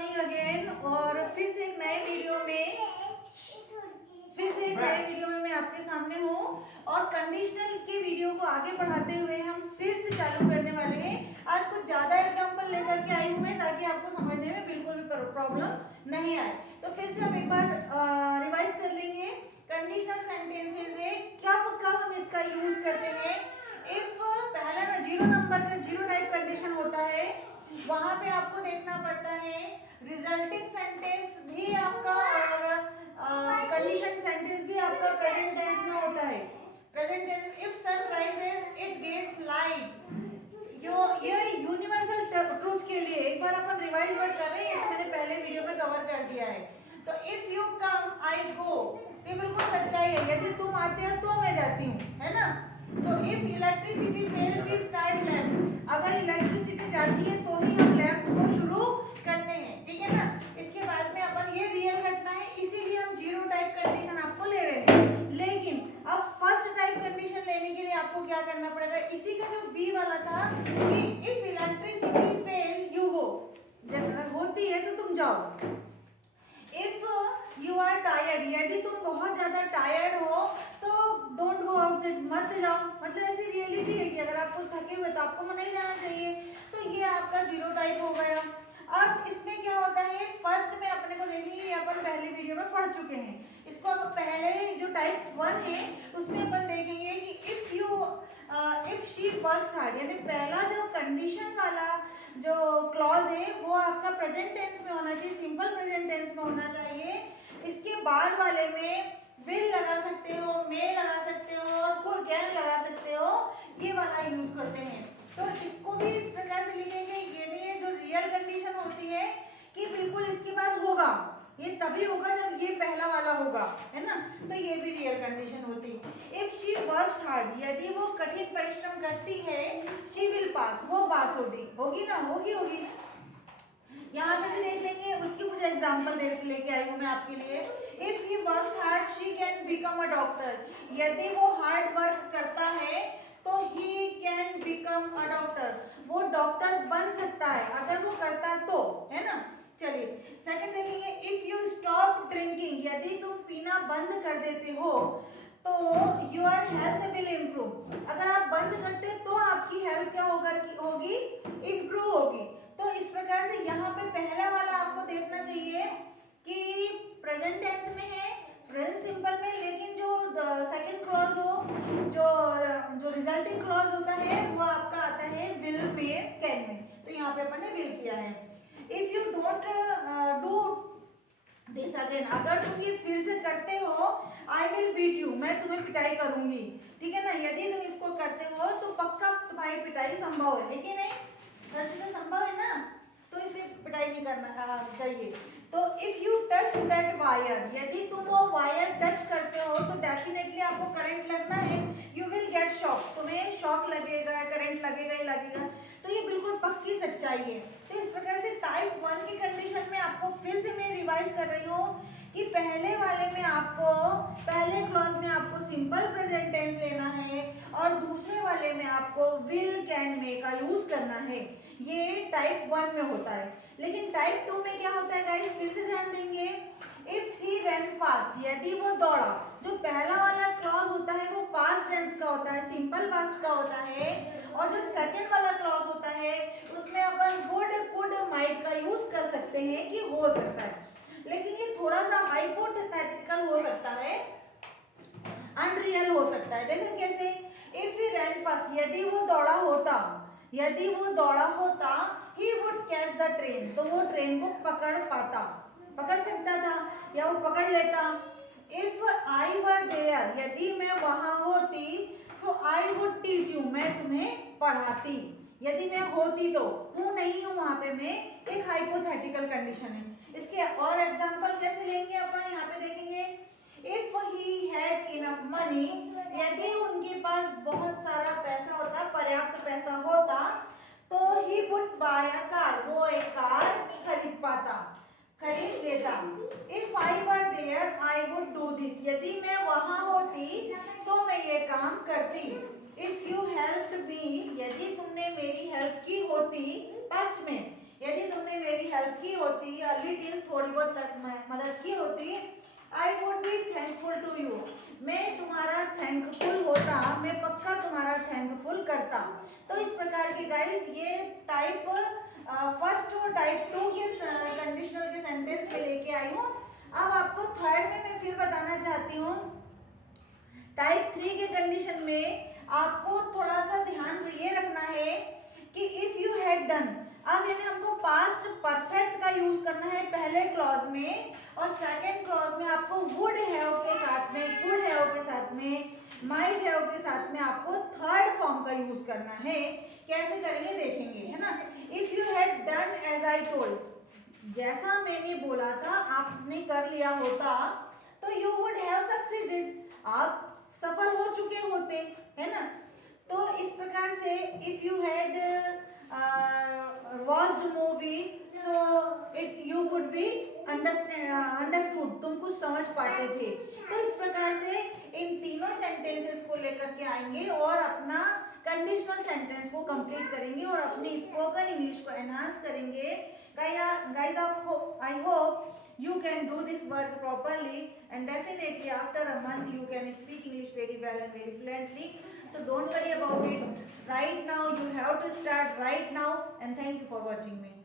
Morning again. और फिर से एक नए वीडियो में मैं आपके सामने हूँ। और कंडीशनल के वीडियो को आगे बढ़ाते हुए हम फिर से चालू करने वाले हैं। आज कुछ ज़्यादा एग्जांपल लेकर के आई हूँ मैं, ताकि आपको समझने में बिल्कुल भी प्रॉब्लम नहीं आए। तो फिर से हम एक बार रिवाइज कर लेंगे। कंडीशनल सेंटेंसेस है, कब कब हम इसका यूज करते हैं। इफ पहला ना 0 नंबर का 0 टाइप कंडीशन होता है, वहां पे आपको देखना पड़ता है। रिजल्टिंग सेंटेंस भी आपका और कंडीशन सेंटेंस भी आपका प्रेजेंट टेंस में होता है। Present tense, if sun rises it gets light. ये यूनिवर्सल ट्रूथ के लिए एक बार अपन रिवाइज वर्क कर रहे हैं, तो मैंने पहले वीडियो में कवर कर दिया है। तो इफ यू कम आई गो, ये बिल्कुल सच्चाई है। यदि तुम आते हो तो मैं जाती हूँ, है ना। तो if electricity fail we start lamp, अगर इलेक्ट्रिसिटी जाती है तो ही हम लैम्प को शुरू करते हैं, ठीक है ना। इसके बाद में अपन, ये रियल घटना है, इसीलिए हम 0 टाइप कंडीशन आपको ले रहे हैं। लेकिन अब फर्स्ट टाइप कंडीशन लेने के लिए आपको क्या करना पड़ेगा, इसी का जो बी वाला था कि if electricity fail you go, जब होती है तो तुम जाओ। इफ यू आर टायर्ड, यदि तुम बहुत ज्यादा टायर्ड हो तो डोंट गो आउटसाइड, मत जाओ। मतलब ऐसी रियलिटी है कि अगर आपको थके हुए तो आपको नहीं जाना चाहिए। तो ये आपका 0 टाइप हो गया। अब इसमें क्या होता है, फर्स्ट में अपने को देखिए, ये अपन पहले वीडियो में पढ़ चुके हैं। इसको अब पहले जो टाइप 1 है उसमें अपन देखेंगे कि इफ शी वर्क्स हार्ड, यानी पहला जो कंडीशन वाला जो क्लॉज है वो आपका प्रेजेंट टेंस में होना चाहिए, सिंपल प्रेजेंट टेंस में होना चाहिए। इसके बाद वाले में विल लगा सकते हो, मे लगा सकते हो और कुड कैन लगा सकते हो, ये वाला यूज करते हैं। तो इसको भी इस प्रकार से लिखेंगे। ये भी है जो रियल कंडीशन होती है कि बिल्कुल इसके बाद होगा, ये तभी होगा जब ये पहला वाला होगा, है ना। तो ये भी रियल कंडीशन होती है। इफ शी वर्क्स हार्ड, यदि वो कठिन परिश्रम करती है, शी विल पास, वो पास होगी ना, होगी। यहाँ पे भी देख लेंगे, उसकी कुछ एग्जाम्पल लेके आई हूँ मैं आपके लिए। If he works hard she can become a doctor, यदि वो हार्ड वर्क करता है तो he can become a doctor, वो डॉक्टर बन सकता है अगर वो करता तो, है ना। चलिए सेकंड देखेंगे। इफ यू स्टॉप ड्रिंकिंग, यदि तुम पीना बंद कर देते हो तो योर हेल्थ विल इम्प्रूव, अगर आप बंद करते तो आपकी हेल्थ क्या होगी, इम्प्रूव होगी। तो इस प्रकार से यहाँ पे पहला वाला आपको देखना चाहिए कि प्रेजेंट टेंस में है, प्रेजेंट सिंपल में, लेकिन जो सेकंड क्लॉज हो, जो रिजल्टिंग क्लॉज होता है वो आपका आता है विल में, कैन में। तो यहाँ पे अपन ने विल किया है। If you don't do this again, अगर तुम ये फिर से करते हो, आई विल बीट यू, मैं तुम्हें पिटाई करूंगी, ठीक है ना। यदि तुम इसको करते हो तो पक्का तुम्हारी पिटाई संभव है, लेकिन नहीं संभव है ना, तो इसे पिटाई नहीं करना चाहिए। तो if you touch that wire, यदि तुम वो वायर टच करते हो तो डेफिनेटली आपको करंट लगना है, यू विल गेट शॉक, तुम्हें शॉक लगेगा, करंट लगेगा ही लगेगा। तो ये बिल्कुल पक्की सच्चाई है। तो इस प्रकार से टाइप 1 की कंडीशन में आपको फिर से मैं रिवाइज कर रही हूँ कि पहले वाले में आपको, पहले क्लॉज में आपको सिंपल प्रेजेंट टेंस लेना है और दूसरे वाले में आपको विल, कैन, मे का यूज करना है। ये टाइप 1 में होता है। लेकिन टाइप 2 में क्या होता है गाइस, फिर से ध्यान देंगे। इफ ही रैन फास्ट, यदि वो दौड़ा, जो पहला वाला क्लॉज होता है वो पास्ट टेंस का होता है, सिंपल पास्ट का होता है। और जो सेकंड वाला क्लॉज होता है उसमें अपन वुड, कुड, माइट का यूज कर सकते हैं कि हो सकता है, लेकिन ये थोड़ा सा हाइपोथेटिकल हो सकता है, अनरियल हो सकता है। देखो कैसे, इफ ही रैन फास्ट, यदि वो दौड़ा होता, he would catch the train, तो वो ट्रेन को पकड़ सकता था या वो पकड़ लेता। इफ आई वर देयर, यदि मैं वहां होती, सो आई वुड टीच यू, मैं तुम्हें पढ़ाती। यदि मैं होती तो, हूँ नहीं हूँ वहां पे मैं, एक हाइपोथेटिकल कंडीशन है। इसके और एग्जांपल कैसे लेंगे अपन, यहाँ पे देखेंगे। If he had enough money, यदि उनके पास बहुत सारा पैसा होता, पर्याप्त पैसा होता, तो he would buy a car, वो एक कार खरीद लेता। If I were there I would do this, यदि मैं वहां होती तो मैं ये काम करती। इफ यू हेल्प्ड मी, यदि तुमने मेरी हेल्प की होती, पास्ट में, यदि तुमने मेरी हेल्प की होती, अ लिटिल थोड़ी बहुत मदद की होती, I would be thankful to you, मैं तुम्हारा थैंकफुल होता, मैं पक्का तुम्हारा थैंकफुल करता। तो इस प्रकार के गाइस ये टाइप फर्स्ट और टाइप 2 के कंडीशनल के सेंटेंस में लेके आई हूँ। अब आपको थर्ड में मैं फिर बताना चाहती हूँ, टाइप 3 के कंडीशन में आपको थोड़ा सा ध्यान ये रखना है कि इफ यू हैड डन, अब यानी हमको पास्ट परफेक्ट का यूज करना है पहले क्लॉज में, और सेकंड क्लॉज में आपको वुड हैव के साथ में, कुड हैव के साथ में, माइट हैव के साथ में आपको थर्ड फॉर्म का यूज करना है। कैसे करेंगे देखेंगे, है ना। If you had done as I told, जैसा मैंने बोला था आपने कर लिया होता, तो यू वुड हैव सक्सीडेड, आप सफल हो चुके होते, है ना। तो इस प्रकार से if you had watched movie, so it you could be understood, तुम कुछ समझ पाते थे। तो इस प्रकार से इन तीनों सेंटेंसेस को लेकर के आएंगे और अपना कंडीशनल सेंटेंस को कंप्लीट करेंगे और अपनी स्पोकन इंग्लिश को एनहांस करेंगे। Guys, I hope you can do this work properly, and definitely after a month you can speak English very well and very fluently. So don't worry about it. Right now you have to start right now, and thank you for watching me.